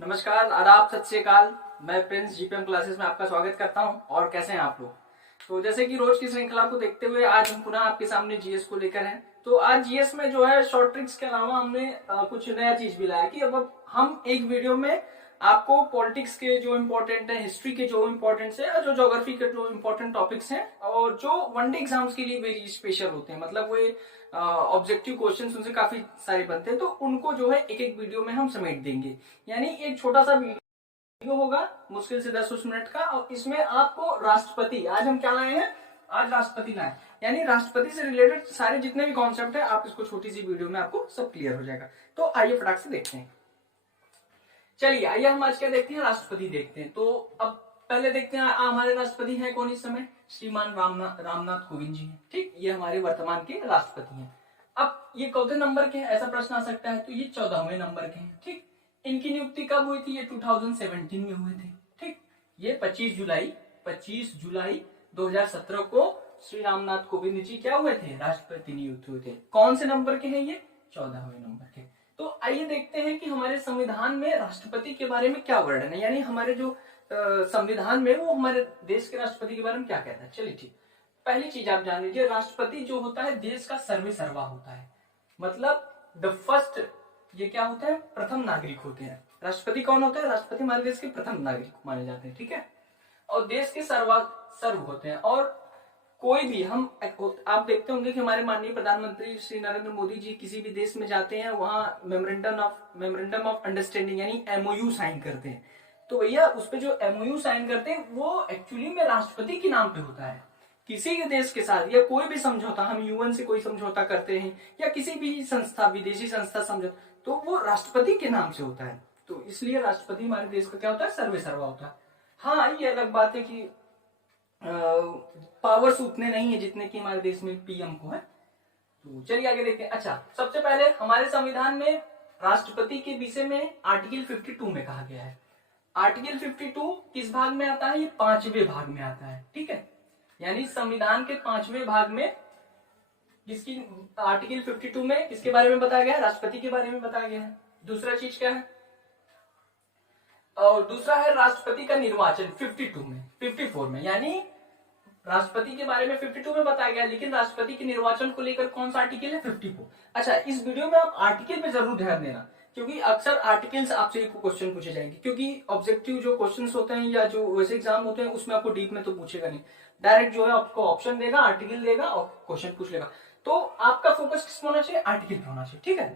नमस्कार, आदाब, सत श्री अकाल। मैं प्रिंस जीपीएम क्लासेस में आपका स्वागत करता हूं। और कैसे हैं आप लोग? तो जैसे कि रोज की श्रृंखला को देखते हुए आज हम पुनः आपके सामने जीएस को लेकर हैं। तो आज जीएस में जो है शॉर्ट ट्रिक्स के अलावा हमने कुछ नया चीज भी लाया कि अब हम एक वीडियो में आपको पॉलिटिक्स के जो इम्पोर्टेंट है, हिस्ट्री के जो इम्पोर्टेंट है और जो ज्योग्राफी के जो इम्पोर्टेंट टॉपिक्स हैं और जो वनडे एग्जाम्स के लिए वेरी स्पेशल होते हैं, मतलब वो ऑब्जेक्टिव क्वेश्चंस उनसे काफी सारे बनते हैं, तो उनको जो है एक एक वीडियो में हम समेट देंगे। यानी एक छोटा सा वीडियो होगा मुश्किल से 10 मिनट का, और इसमें आपको राष्ट्रपति, आज हम क्या लाए हैं, आज राष्ट्रपति लाए, यानी राष्ट्रपति से रिलेटेड सारे जितने भी कॉन्सेप्ट है आप इसको छोटी सी वीडियो में आपको सब क्लियर हो जाएगा। तो आइए फटाक से देखते हैं। चलिए आइए हम आज क्या देखते हैं, राष्ट्रपति देखते हैं। तो अब पहले देखते हैं हमारे राष्ट्रपति हैं कौन इस समय, श्रीमान रामनाथ कोविंद जी हैं। ठीक, ये हमारे वर्तमान के राष्ट्रपति हैं। अब ये कौन नंबर के हैं, ऐसा प्रश्न आ सकता है, तो ये 14वें नंबर के हैं। ठीक, इनकी नियुक्ति कब हुई थी, ये 2017 में हुए थे। ठीक, ये 25 जुलाई 2017 को श्री रामनाथ कोविंद जी क्या हुए थे, राष्ट्रपति नियुक्त हुए थे। कौन से नंबर के हैं ये, 14वें नंबर के। तो आइए देखते हैं कि हमारे संविधान में राष्ट्रपति के बारे में क्या वर्णन है, यानी हमारे जो संविधान में वो हमारे देश के राष्ट्रपति के बारे में क्या कहता है। चलिए ठीक, पहली चीज आप जान लीजिए, राष्ट्रपति जो होता है देश का सर्वे सर्वा होता है, मतलब द फर्स्ट, ये क्या होता है, प्रथम नागरिक होते हैं। राष्ट्रपति कौन होता है, राष्ट्रपति हमारे देश के प्रथम नागरिक माने जाते हैं। ठीक है, और देश के सर्व होते हैं। और कोई भी हम, आप देखते होंगे कि हमारे माननीय प्रधानमंत्री श्री नरेंद्र मोदी जी किसी भी देश में जाते हैं, वहां मेमोरेंडम ऑफ अंडरस्टैंडिंग यानी एमओयू साइन करते हैं। तो भैया उस पर जो एमओयू साइन करते हैं वो एक्चुअली में राष्ट्रपति के नाम पे होता है। किसी के देश के साथ या कोई भी समझौता, हम यूएन से कोई समझौता करते हैं या किसी भी संस्था, विदेशी संस्था समझौता, तो वो राष्ट्रपति के नाम से होता है। तो इसलिए राष्ट्रपति हमारे देश का क्या होता है, सर्वे सर्वा होता है। हाँ, ये अलग बात है कि पावर्स उतने नहीं है जितने की हमारे देश में पीएम को है। तो चलिए आगे देखते हैं। अच्छा, सबसे पहले हमारे संविधान में राष्ट्रपति के विषय में आर्टिकल 52 में कहा गया है। आर्टिकल 52 किस भाग में आता है, ये 5वें भाग में आता है। ठीक है, यानी संविधान के 5वें भाग में किसकी, आर्टिकल 52 में किसके बारे में बताया गया है, राष्ट्रपति के बारे में बताया गया है। दूसरा चीज क्या है, और दूसरा है राष्ट्रपति का निर्वाचन 54 में, यानी राष्ट्रपति के बारे में 52 में बताया गया, लेकिन राष्ट्रपति के निर्वाचन को लेकर कौन सा आर्टिकल है, 54। अच्छा, इस वीडियो में आप आर्टिकल पे जरूर ध्यान देना, क्योंकि अक्सर आर्टिकल्स आपसे क्वेश्चन पूछे जाएंगे, क्योंकि ऑब्जेक्टिव जो क्वेश्चंस होते हैं या जो वैसे एग्जाम होते हैं उसमें आपको डीप में तो पूछेगा नहीं, डायरेक्ट जो है आपको ऑप्शन देगा, आर्टिकल देगा और क्वेश्चन पूछ लेगा। तो आपका फोकस किस होना चाहिए, आर्टिकल पे होना चाहिए। ठीक है,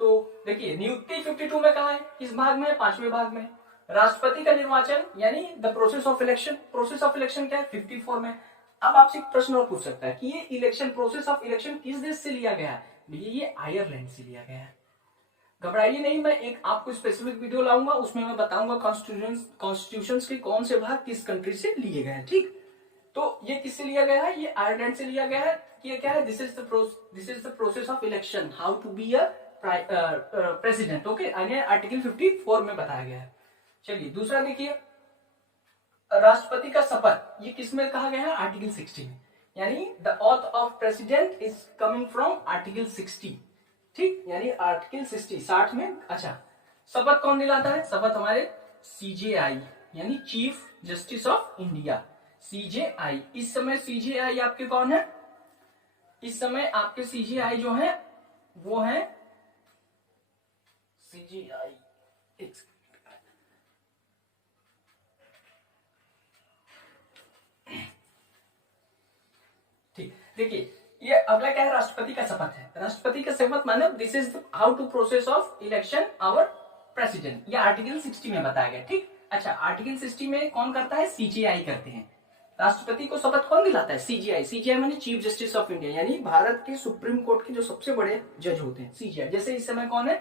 तो देखिए नियुक्ति 52 में कहा है, किस भाग में है, 5वें भाग में। राष्ट्रपति का निर्वाचन यानी द प्रोसेस ऑफ इलेक्शन क्या है, 54 में। अब आपसे एक प्रश्न और पूछ सकता है कि ये इलेक्शन, प्रोसेस ऑफ इलेक्शन किस देश से लिया गया है, ये आयरलैंड से लिया गया है। घबराइए नहीं, मैं एक आपको स्पेसिफिक वीडियो लाऊंगा, उसमें मैं बताऊंगा कॉन्स्टिट्यूशन के कौन से भाग किस कंट्री से लिए गए हैं। ठीक, तो ये किससे लिया गया है, ये आयरलैंड से लिया गया है। ये क्या है, this is the process of election, how to be a president. Okay, article 54 में बताया गया है। चलिए दूसरा देखिए, राष्ट्रपति का शपथ, ये किसमें कहा गया है, आर्टिकल 60 में, यानी the auth of president is coming from article 60। ठीक, यानी आर्टिकल 60 में। अच्छा, शपथ कौन दिलाता है, शपथ हमारे सीजेआई यानी chief justice of India, CJI. इस समय सीजेआई आपके कौन है, इस समय आपके सीजेआई जो है वो है सीजेआई, ठीक, देखिए ये अगला क्या है, राष्ट्रपति का शपथ है। राष्ट्रपति का शपथ माने this is how to process of election our president, ये आर्टिकल 60 में बताया गया। ठीक, अच्छा, आर्टिकल 60 में कौन करता है, सीजेआई करते हैं। राष्ट्रपति को शपथ कौन दिलाता है, सीजेआई माने चीफ जस्टिस ऑफ इंडिया, यानी भारत के सुप्रीम कोर्ट के जो सबसे बड़े जज होते हैं, सीजेआई। जैसे इस समय कौन है,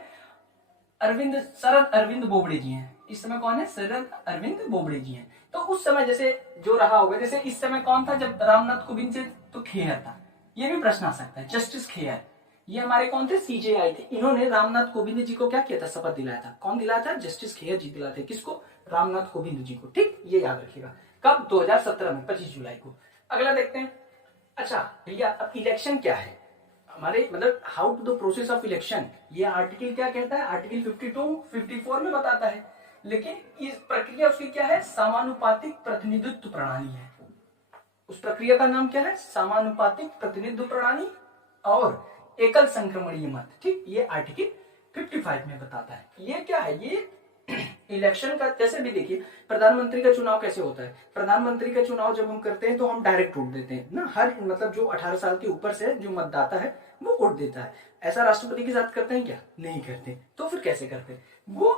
शरद अरविंद बोबड़े जी हैं। इस समय कौन है, शरद अरविंद बोबड़े जी हैं। तो उस समय जैसे जो रहा होगा, जैसे इस समय कौन था जब रामनाथ कोविंद थे, तो खेर था। ये भी प्रश्न आ सकता है, जस्टिस खेर, ये हमारे कौन थे, सीजेआई थे। इन्होंने रामनाथ कोविंद जी को क्या किया था, शपथ दिलाया था। कौन दिलाया था, जस्टिस खेर जी दिलाते, किसको, रामनाथ कोविंद जी को। ठीक, ये याद रखिएगा, कब, 2017 में 25 जुलाई को। अगला देखते हैं। अच्छा भैया, अब इलेक्शन क्या है हमारे, मतलब how to the process of election, ये आर्टिकल क्या कहता है, आर्टिकल 52, 54 में बताता है। लेकिन इस प्रक्रिया उसकी क्या है, समानुपातिक प्रतिनिधित्व प्रणाली है। उस प्रक्रिया का नाम क्या है, समानुपातिक प्रतिनिधित्व प्रणाली और एकल संक्रमणीय मत। ठीक, ये आर्टिकल 55 में बताता है। ये क्या है, ये इलेक्शन का, जैसे भी देखिए प्रधानमंत्री का चुनाव कैसे होता है, प्रधानमंत्री का चुनाव जब हम करते हैं तो हम डायरेक्ट वोट देते हैं ना, हर मतलब जो 18 साल के ऊपर से जो मतदाता है वो वोट देता है। ऐसा राष्ट्रपति के साथ करते हैं क्या, नहीं करते। तो फिर कैसे करते हैं, वो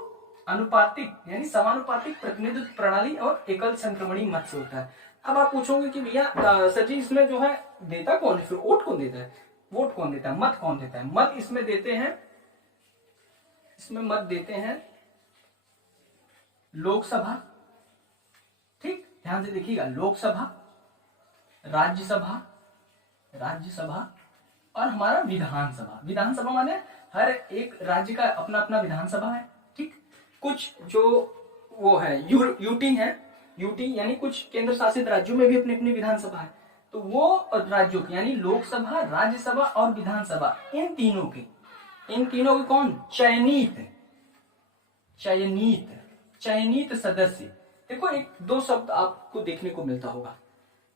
अनुपातिक यानी समानुपातिक प्रतिनिधित्व प्रणाली और एकल संक्रमणीय मत से होता है। अब आप पूछोगे कि भैया सर जी इसमें जो है देता कौन है, फिर वोट कौन देता है, वोट कौन देता है, मत कौन देता है। मत इसमें देते हैं, इसमें मत देते हैं लोकसभा, ठीक ध्यान से देखिएगा, लोकसभा, राज्यसभा, राज्यसभा और हमारा विधानसभा। विधानसभा माने हर एक राज्य का अपना अपना विधानसभा है। ठीक, कुछ जो वो है यूटी है, यूटी यानी कुछ केंद्र शासित राज्यों में भी अपनी अपनी विधानसभा है। तो वो राज्यों की यानी लोकसभा, राज्यसभा और विधानसभा, इन तीनों के कौन चयनित चयनित चयनित सदस्य। देखो एक दो शब्द आपको देखने को मिलता होगा,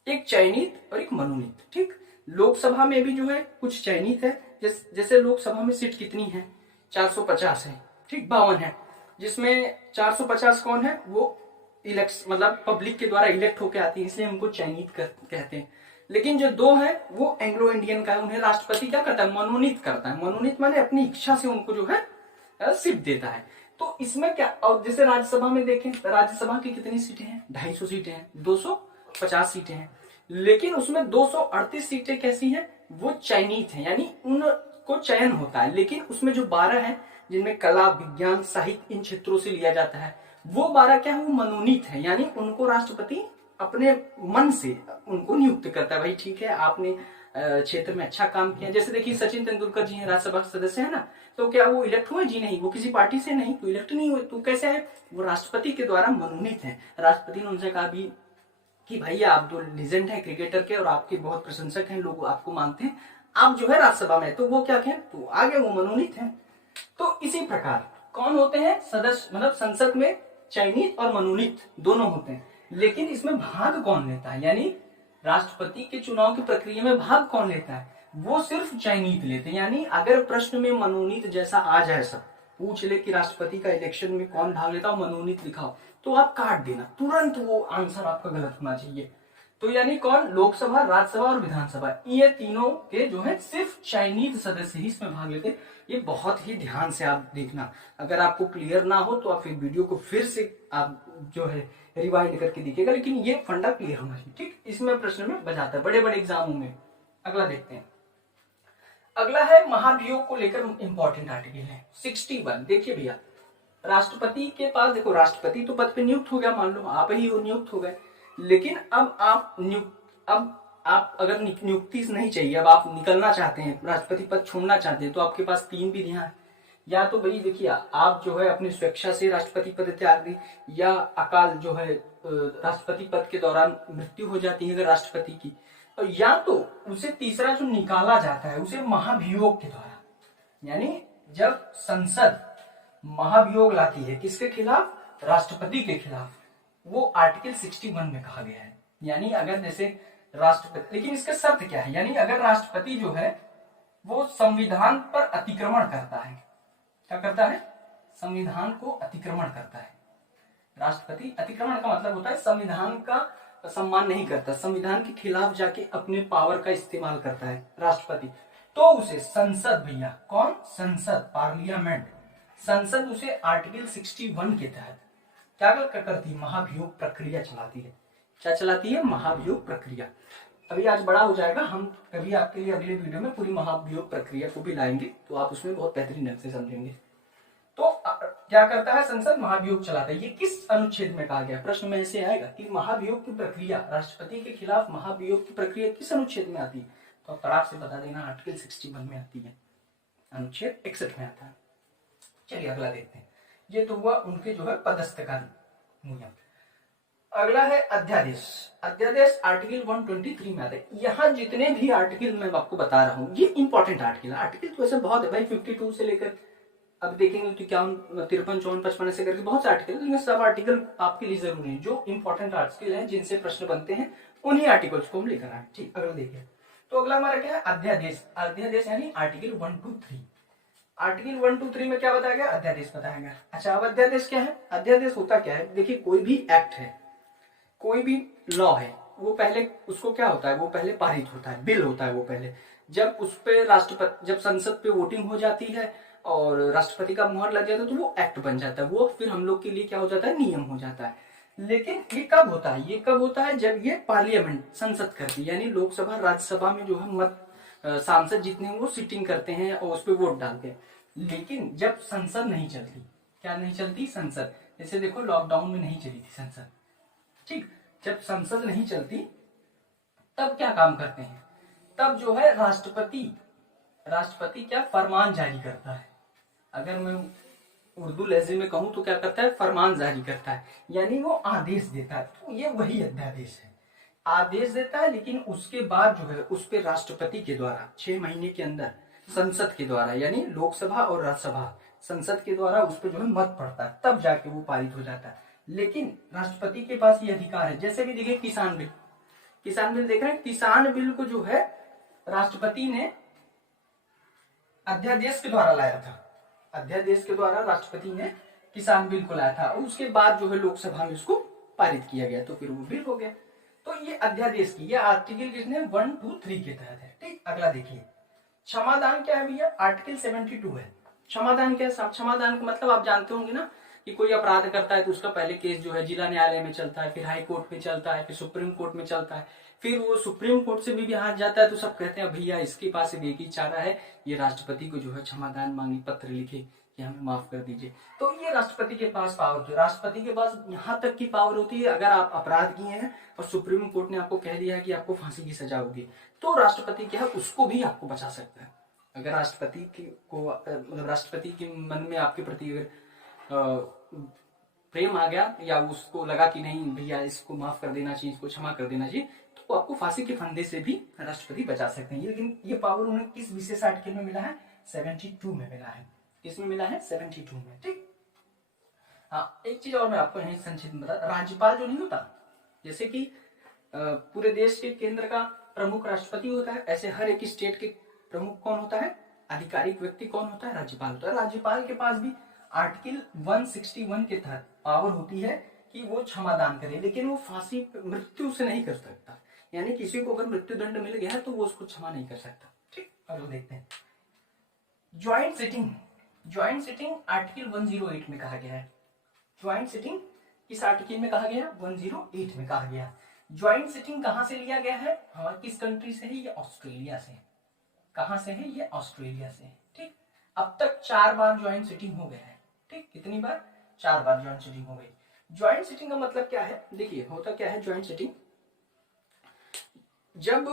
एक चयनित और एक मनोनीत। ठीक, लोकसभा में भी जो है कुछ चयनित है, जैसे लोकसभा में सीट कितनी है, 450 है। ठीक, 52 है, जिसमें 450 कौन है, वो इलेक्ट मतलब पब्लिक के द्वारा इलेक्ट होके आती है, इसलिए उनको चयनित कहते हैं। लेकिन जो 2 है वो एंग्लो इंडियन का है, उन्हें राष्ट्रपति क्या करता है, मनोनीत करता है। मनोनीत माने अपनी इच्छा से उनको जो है सीट देता है। तो इसमें क्या, और जैसे राज्यसभा में देखें, राज्यसभा की कितनी सीटें हैं, 250 सीटें हैं, 250 सीटें हैं। लेकिन उसमें 238 सीटें कैसी हैं, वो चयनित हैं, यानी उनको चयन होता है। लेकिन उसमें जो 12 है, जिनमें कला, विज्ञान, साहित्य इन क्षेत्रों से लिया जाता है, वो 12 क्या है, वो मनोनीत है, यानी उनको राष्ट्रपति अपने मन से उनको नियुक्त करता है। भाई ठीक है, आपने क्षेत्र में अच्छा काम किया। जैसे देखिए सचिन तेंदुलकर जी हैं, राज्यसभा सदस्य है ना, तो क्या वो इलेक्ट हुए जी, नहीं, वो किसी पार्टी से नहीं, तो इलेक्ट नहीं हुए। तो कैसे है, वो राष्ट्रपति के द्वारा मनोनीत है। राष्ट्रपति ने उनसे कहा भी कि भैया आप जो लीजेंड है क्रिकेटर के और आपके बहुत प्रशंसक हैं, लोग आपको मानते हैं, आप जो है राज्यसभा में, तो वो क्या कहें, तो आगे वो मनोनीत है। तो इसी प्रकार कौन होते हैं सदस्य, मतलब संसद में चयनित और मनोनीत दोनों होते हैं। लेकिन इसमें भाग कौन लेता है, यानी राष्ट्रपति के चुनाव की प्रक्रिया में भाग कौन लेता है, वो सिर्फ चयनित लेते हैं। यानी अगर प्रश्न में मनोनीत जैसा आ जाए, सब पूछ ले कि राष्ट्रपति का इलेक्शन में कौन भाग लेता हो, मनोनीत लिखा हो, तो आप काट देना, तुरंत वो आंसर आपका गलत होना चाहिए। तो यानी कौन, लोकसभा, राज्यसभा और विधानसभा, ये तीनों के जो है सिर्फ चयनित सदस्य ही इसमें भाग लेते। ये बहुत ही ध्यान से आप देखना, अगर आपको क्लियर ना हो तो आप फिर वीडियो को फिर से आप जो है रिवाइंड करके देखिएगा, लेकिन ये फंडा क्लियर होना चाहिए। ठीक, इसमें प्रश्न में बजाता है बड़े बड़े एग्जामों में। अगला देखते हैं, अगला है महाभियोग को लेकर इंपॉर्टेंट आर्टिकल है 61। देखिए भैया, राष्ट्रपति के पास, देखो राष्ट्रपति तो पद पे नियुक्त हो गया, मान लो आप ही नियुक्त हो गए, लेकिन अब आप अगर नियुक्ति नहीं चाहिए, अब आप निकलना चाहते हैं, राष्ट्रपति पद छोड़ना चाहते हैं, तो आपके पास 3 विधियां हैं। या तो भाई देखिए आप जो है अपनी स्वेच्छा से राष्ट्रपति पद त्याग दें, या अकाल जो है राष्ट्रपति पद के दौरान मृत्यु हो जाती है अगर राष्ट्रपति की, और या तो उसे तीसरा जो निकाला जाता है उसे महाभियोग के द्वारा, यानी जब संसद महाभियोग लाती है किसके खिलाफ, राष्ट्रपति के खिलाफ, वो आर्टिकल 61 में कहा गया है। यानी अगर जैसे राष्ट्रपति, लेकिन इसका शर्त क्या है, यानी अगर राष्ट्रपति जो है वो संविधान पर अतिक्रमण करता है, क्या करता है, संविधान को अतिक्रमण करता है। राष्ट्रपति, अतिक्रमण का मतलब होता है संविधान का सम्मान नहीं करता, संविधान के खिलाफ जाके अपने पावर का इस्तेमाल करता है राष्ट्रपति, तो उसे संसद, भैया कौन, संसद, पार्लियामेंट, संसद उसे आर्टिकल 61 के तहत क्या करती है, महाभियोग प्रक्रिया चलाती है। क्या चलाती है, महाभियोग प्रक्रिया। अभी आज बड़ा हो जाएगा, हम कभी आपके लिए अगले वीडियो में पूरी महाभियोग प्रक्रिया को भी लाएंगे, तो आप उसमें बहुत बेहतरीन ढंग से समझेंगे। तो क्या करता है संसद, महाभियोग चलाता है। ये किस अनुच्छेद में कहा गया, प्रश्न में ऐसे आएगा कि महाभियोग की प्रक्रिया, राष्ट्रपति के खिलाफ महाभियोग की प्रक्रिया किस अनुच्छेद में आती है, तो तड़ाक से बता देना, आर्टिकल 61 में आती है, अनुच्छेद 61 में आता है। चलिए अगला देखते हैं, ये तो हुआ उनके जो है पदस्थ का नियम। अगला है अध्यादेश। अध्यादेश आर्टिकल 123 में आता है। यहाँ जितने भी आर्टिकल मैं आपको बता रहा हूँ ये इंपॉर्टेंट आर्टिकल है। आर्टिकल तो ऐसे बहुत है भाई, 52 से लेकर अब देखेंगे तो क्या 53, 54, 55 ऐसे करके बहुत से आर्टिकल, लेकिन सब आर्टिकल आपके लिए जरूरी है। जो इंपॉर्टेंट आर्टिकल है जिनसे प्रश्न बनते हैं उन्हीं आर्टिकल्स को हम लेकर आए। ठीक, अगला देखिए। तो अगला हमारा क्या है, अध्यादेश। अध्यादेश यानी आर्टिकल 1 to 3। आर्टिकल 1 to 3 में क्या बताया गया, अध्यादेश बताया गया। अच्छा, अब अध्यादेश क्या है, अध्यादेश होता क्या है, देखिए कोई भी एक्ट है, कोई भी लॉ है, वो पहले उसको क्या होता है, वो पहले पारित होता है, बिल होता है वो पहले, जब उस पे राष्ट्रपति, जब संसद पे वोटिंग हो जाती है और राष्ट्रपति का मुहर लग जाता है तो वो एक्ट बन जाता है, वो फिर हम लोग के लिए क्या हो जाता है, नियम हो जाता है। लेकिन ये कब होता है, ये कब होता है, जब ये पार्लियामेंट, संसद करती है, यानी लोकसभा राज्यसभा में जो है मत सांसद जितने वो सिटिंग करते हैं और उस पर वोट डालते हैं। लेकिन जब संसद नहीं चलती, क्या नहीं चलती, संसद, जैसे देखो लॉकडाउन में नहीं चली थी संसद, ठीक, जब संसद नहीं चलती तब क्या काम करते हैं, तब जो है राष्ट्रपति क्या फरमान जारी करता है। अगर मैं उर्दू लहजे में कहूं तो क्या करता है, फरमान जारी करता है, यानी वो आदेश देता है। तो ये वही अध्यादेश है, आदेश देता है, लेकिन उसके बाद जो है उस पर राष्ट्रपति के द्वारा 6 महीने के अंदर संसद के द्वारा, यानी लोकसभा और राज्यसभा, संसद के द्वारा उस पर जो है मत पड़ता है, तब जाके वो पारित हो जाता है। लेकिन राष्ट्रपति के पास ये अधिकार है। जैसे भी देखिए किसान बिल, किसान बिल देख रहे हैं, किसान बिल को जो है राष्ट्रपति ने अध्यादेश के द्वारा लाया था, अध्यादेश के द्वारा राष्ट्रपति ने किसान बिल को लाया था और उसके बाद जो है लोकसभा में उसको पारित किया गया, तो फिर वो बिल हो गया। तो ये अध्यादेश की, ये आर्टिकल किसने 1 to 3 के तहत है। ठीक, अगला देखिए, क्षमादान क्या है भैया, आर्टिकल 72 है। क्षमादान क्या है, क्षमादान का मतलब आप जानते होंगे ना, कि कोई अपराध करता है तो उसका पहले केस जो है जिला न्यायालय में चलता है, फिर हाई कोर्ट में चलता है, फिर सुप्रीम कोर्ट में चलता है, फिर वो सुप्रीम कोर्ट से भी हार जाता है तो सब कहते हैं भैया इसके पास एक ही चारा है, ये राष्ट्रपति को जो है क्षमादान मांगे, पत्र लिखे कि हमें माफ कर दीजिए। तो ये राष्ट्रपति के पास पावर होती है, राष्ट्रपति के पास यहाँ तक की पावर होती है, अगर आप अपराध किए हैं और सुप्रीम कोर्ट ने आपको कह दिया है कि आपको फांसी की सजा होगी, तो राष्ट्रपति क्या है, उसको भी आपको बचा सकता है। अगर राष्ट्रपति को मतलब राष्ट्रपति के मन में आपके प्रति अगर प्रेम आ गया या उसको लगा कि नहीं भैया इसको माफ कर देना चाहिए, इसको क्षमा कर देना चाहिए, तो आपको फांसी के फंदे से भी राष्ट्रपति बचा सकते हैं। लेकिन ये पावर उन्हें किस विशेष आर्टिकल में मिला है, 72 में मिला है। किसमें मिला है, 72 में। ठीक, हाँ, एक चीज और मैं आपको यही संक्षिप्त में बता, राज्यपाल जो नहीं होता, जैसे कि पूरे देश के केंद्र का प्रमुख राष्ट्रपति होता है, ऐसे हर एक स्टेट के प्रमुख कौन होता है, आधिकारिक व्यक्ति कौन होता है, राज्यपाल होता है। राज्यपाल के पास भी आर्टिकल 161 के तहत पावर होती है कि वो क्षमादान करे, लेकिन वो फांसी मृत्यु से नहीं कर सकता, यानी किसी को अगर मृत्यु दंड मिल गया है तो वो उसको क्षमा नहीं कर सकता। ठीक, अब देखते हैं joint sitting. Joint sitting article 108 में कहा गया है। ज्वाइंट सिटिंग किस आर्टिकल में कहा गया, 108 में कहा गया। ज्वाइंट सिटिंग कहां से लिया गया है, हमारे किस कंट्री से है, ये ऑस्ट्रेलिया से। कहां से है, ये ऑस्ट्रेलिया से। ठीक, अब तक 4 बार ज्वाइंट सिटिंग हो गया है। ठीक, कितनी बार, 4 बार ज्वाइंट सिटिंग हो गई। ज्वाइंट सिटिंग का मतलब क्या है, देखिए होता क्या है ज्वाइंट सिटिंग, जब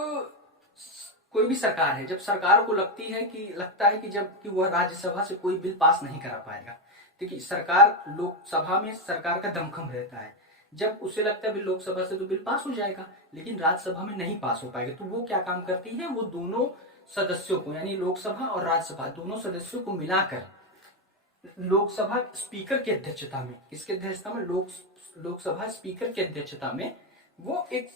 कोई भी सरकार है, जब सरकार को लगता है कि जब कि वह राज्यसभा से कोई बिल पास नहीं करा पाएगा। देखिए सरकार, लोकसभा में सरकार का दमखम रहता है, जब उसे लगता है लोकसभा से तो बिल पास हो जाएगा लेकिन राज्यसभा में नहीं पास हो पाएगा, तो वो क्या काम करती है, वो दोनों सदस्यों को, यानी लोकसभा और राज्यसभा दोनों सदस्यों को मिलाकर लोकसभा स्पीकर की अध्यक्षता में, किसकी अध्यक्षता में, लोकसभा स्पीकर की अध्यक्षता में वो एक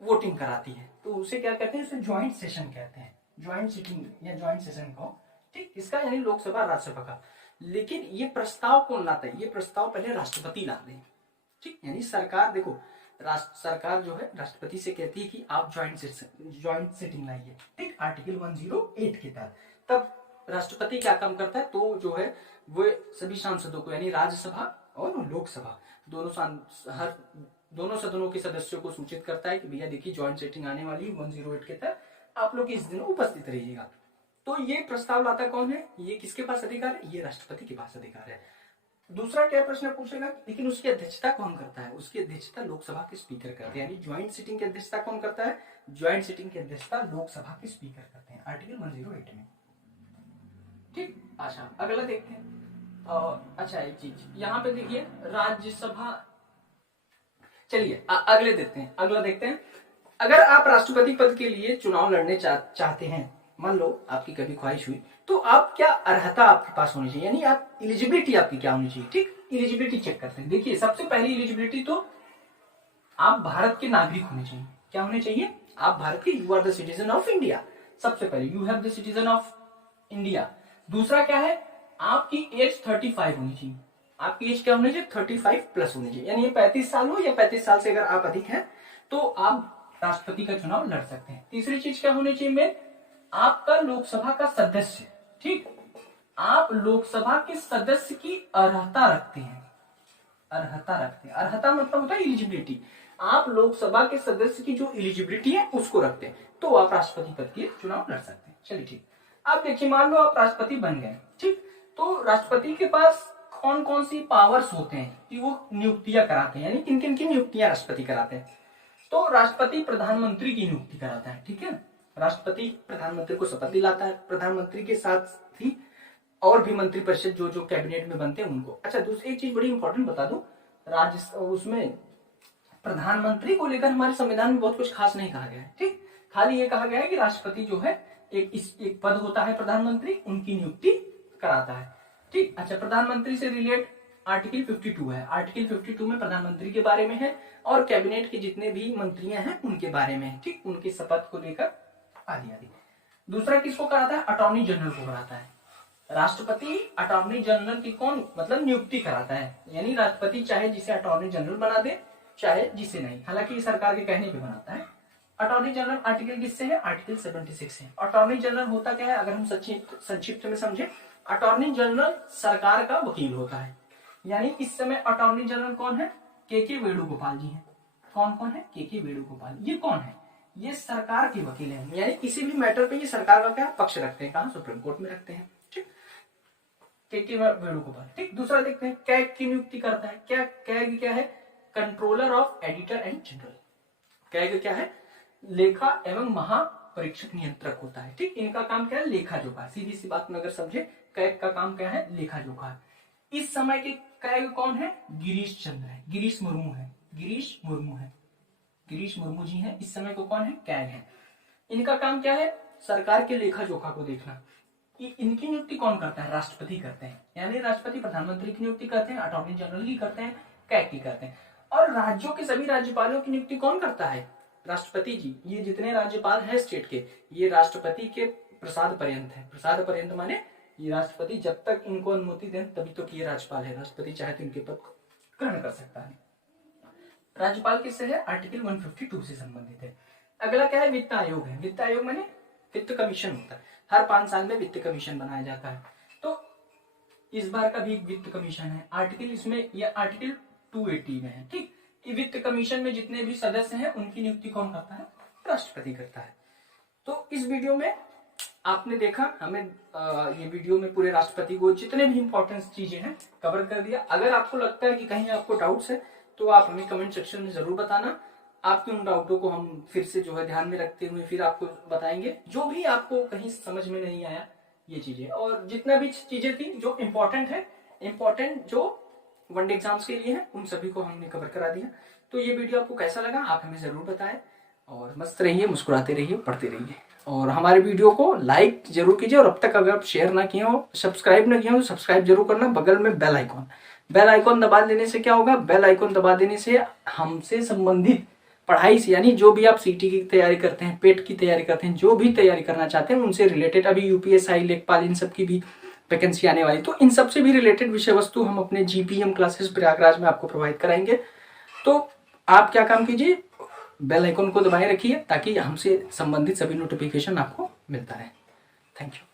वोटिंग कराती है, तो उसे क्या कहते हैं, उसे ज्वाइंट सेशन कहते हैं, ज्वाइंट सिटिंग या ज्वाइंट सेशन को। ठीक, इसका यानी लोकसभा राज्यसभा का। लेकिन ये प्रस्ताव कौन लाता है, ये प्रस्ताव पहले राष्ट्रपति लाते हैं। ठीक, यानी सरकार, देखो सरकार जो है राष्ट्रपति से कहती है कि आप ज्वाइंट सिटिंग लाइए। ठीक, आर्टिकल 108 के तहत तब राष्ट्रपति क्या काम करता है, तो जो है वो सभी सांसदों को, यानी राज्यसभा और लोकसभा दोनों सदनों के सदस्यों को सूचित करता है कि भैया देखिए ज्वाइंट सिटिंग आने वाली है 108 के तहत, आप लोग इस दिन उपस्थित रहिएगा। तो ये प्रस्ताव लाता कौन है, ये किसके पास अधिकार है, ये राष्ट्रपति के पास अधिकार है। दूसरा क्या प्रश्न पूछेगा, लेकिन उसकी अध्यक्षता कौन करता है, उसकी अध्यक्षता लोकसभा के स्पीकर करते हैं, यानी ज्वाइंट सिटिंग की अध्यक्षता कौन करता है, ज्वाइंट सिटिंग की अध्यक्षता लोकसभा के स्पीकर करते हैं, आर्टिकल 108 में। ठीक, अच्छा अगला देखते हैं। अच्छा एक चीज यहाँ पे देखिए, राज्यसभा, चलिए अगले देखते हैं, अगला देखते हैं। अगर आप राष्ट्रपति पद के लिए चुनाव लड़ने चाहते हैं, मान लो आपकी कभी ख्वाहिश हुई, तो आप क्या अर्हता आपके पास होनी चाहिए, यानी आप एलिजिबिलिटी आपकी क्या होनी चाहिए। ठीक, एलिजिबिलिटी चेक करते हैं। देखिए सबसे पहली एलिजिबिलिटी तो आप भारत के नागरिक होने चाहिए। क्या होने चाहिए, आप भारत के, you are the citizen of India. सबसे पहले you have the citizen of India. दूसरा क्या है, आपकी एज 35 होनी चाहिए। आपकी एज क्या होनी चाहिए, 35 प्लस होनी चाहिए, यानी ये 35 साल हो या 35 साल से अगर आप अधिक हैं तो आप राष्ट्रपति का चुनाव लड़ सकते हैं। तीसरी चीज क्या होनी चाहिए में, आपका लोकसभा का सदस्य, ठीक, आप लोकसभा के सदस्य की अर्हता रखते हैं। अर्हता रखते हैं, अर्हता मतलब होता है एलिजिबिलिटी। आप लोकसभा के सदस्य की जो एलिजिबिलिटी है उसको रखते हैं, तो आप राष्ट्रपति पद के चुनाव लड़ सकते हैं। चलिए ठीक, अब देखिए मान लो आप राष्ट्रपति बन गए, ठीक, तो राष्ट्रपति के पास कौन कौन सी पावर्स होते हैं कि वो नियुक्तियां कराते हैं, यानी किन किन की नियुक्तियां राष्ट्रपति कराते हैं। तो राष्ट्रपति प्रधानमंत्री की नियुक्ति कराता है, ठीक है, राष्ट्रपति प्रधानमंत्री को शपथ दिलाता है, प्रधानमंत्री के साथ ही और भी मंत्रिपरिषद जो जो कैबिनेट में बनते हैं उनको। अच्छा, दूसरी एक चीज बड़ी इंपॉर्टेंट बता दूं, राज्य उसमें प्रधानमंत्री को लेकर हमारे संविधान में बहुत कुछ खास नहीं कहा गया है, ठीक, खाली ये कहा गया है कि राष्ट्रपति जो है एक पद होता है प्रधानमंत्री, उनकी नियुक्ति कराता है, ठीक। अच्छा, प्रधानमंत्री से रिलेट आर्टिकल 52 है। आर्टिकल 52 में प्रधानमंत्री के बारे में है और कैबिनेट के जितने भी मंत्रियां हैं उनके बारे में है, ठीक, उनकी शपथ को लेकर आदि आदि। दूसरा किसको कराता है, अटॉर्नी जनरल को कराता है। राष्ट्रपति अटॉर्नी जनरल की कौन मतलब नियुक्ति कराता है, यानी राष्ट्रपति चाहे जिसे अटॉर्नी जनरल बना दे चाहे जिसे नहीं, हालांकि सरकार के कहने पे बनाता है। अटॉर्नी जनरल आर्टिकल किससे है, आर्टिकल 76 है। अटॉर्नी जनरल होता क्या है, अगर हम संक्षिप्त में समझे, अटॉर्नी जनरल सरकार का वकील होता है। यानी इस समय अटॉर्नी जनरल कौन है, के वेणुगोपाल जी हैं। कौन कौन है, के वेणुगोपाल। ये कौन है, ये सरकार के वकील हैं, यानी किसी भी मैटर पे ये सरकार का क्या पक्ष रखते हैं, कहा सुप्रीम कोर्ट में रखते हैं, ठीक, के वेणुगोपाल, ठीक। दूसरा देखते हैं, कैग की नियुक्ति करता है। क्या कैग क्या है, controller of editor and general. CAG क्या है, लेखा एवं महापरीक्षक नियंत्रक होता है, ठीक। इनका काम क्या है, लेखा जोखा। सीधी सी बात में अगर समझे, कैग का काम क्या है, लेखा जोखा है। इस समय के कैग कौन है, गिरीश चंद्र है, गिरीश मुर्मू है, गिरीश मुर्मू है, गिरीश मुर्मू जी हैं। इस समय को कौन है, कैग है। इनका काम क्या है, सरकार के लेखा जोखा को देखना। इनकी नियुक्ति कौन करता है, राष्ट्रपति करते हैं, यानी राष्ट्रपति प्रधानमंत्री की नियुक्ति करते हैं, अटॉर्नी जनरल की करते हैं, कैग की करते हैं। और राज्यों के सभी राज्यपालों की नियुक्ति कौन करता है, राष्ट्रपति जी। ये जितने राज्यपाल हैं स्टेट के, ये राष्ट्रपति के प्रसाद पर्यंत है। प्रसाद पर्यंत माने ये राष्ट्रपति जब तक इनको अनुमति दें तभी तो ये राज्यपाल है, राष्ट्रपति चाहे तो इनके पद को ग्रहण कर सकता है। राज्यपाल किससे है, आर्टिकल 152 से संबंधित है। अगला क्या है, वित्त आयोग है। वित्त आयोग माने वित्त कमीशन होता है, हर 5 साल में वित्त कमीशन बनाया जाता है। तो इस बार का भी वित्त कमीशन है। आर्टिकल इसमें ये आर्टिकल 280 में है, ठीक। वित्त कमीशन में जितने भी सदस्य हैं उनकी नियुक्ति कौन करता है, राष्ट्रपति करता है। तो इस वीडियो में आपने देखा, हमें ये वीडियो में पूरे राष्ट्रपति को जितने भी इंपॉर्टेंट चीजें हैं कवर कर दिया। अगर आपको लगता है कि कहीं आपको डाउट्स है तो आप हमें कमेंट सेक्शन में जरूर बताना। आपके उन डाउटों को हम फिर से जो है ध्यान में रखते हुए फिर आपको बताएंगे, जो भी आपको कहीं समझ में नहीं आया ये चीजें, और जितना भी चीजें थी जो इम्पोर्टेंट है, इम्पोर्टेंट जो वनडे एग्जाम्स के लिए है, उन सभी को हमने कवर करा दिया। तो ये वीडियो आपको कैसा लगा आप हमें जरूर बताएं, और मस्त रहिए, मुस्कुराते रहिए, पढ़ते रहिए, और हमारे वीडियो को लाइक जरूर कीजिए। और अब तक अगर आप शेयर ना किए हो, सब्सक्राइब ना किए हो तो सब्सक्राइब जरूर करना। बगल में बेल आइकॉन दबा देने से क्या होगा, बेल आइकॉन दबा देने से हमसे संबंधित पढ़ाई से, यानी जो भी आप सीटी की तैयारी करते हैं, पेट की तैयारी करते हैं, जो भी तैयारी करना चाहते हैं उनसे रिलेटेड, अभी यूपीएससी, लेखपाल, इन सब की भी वैकेंसी आने वाली, तो इन सबसे भी रिलेटेड विषय वस्तु हम अपने जीपीएम क्लासेस प्रयागराज में आपको प्रोवाइड कराएंगे। तो आप क्या काम कीजिए, बेल आइकन को दबाए रखिए ताकि हमसे संबंधित सभी नोटिफिकेशन आपको मिलता रहे। Thank you.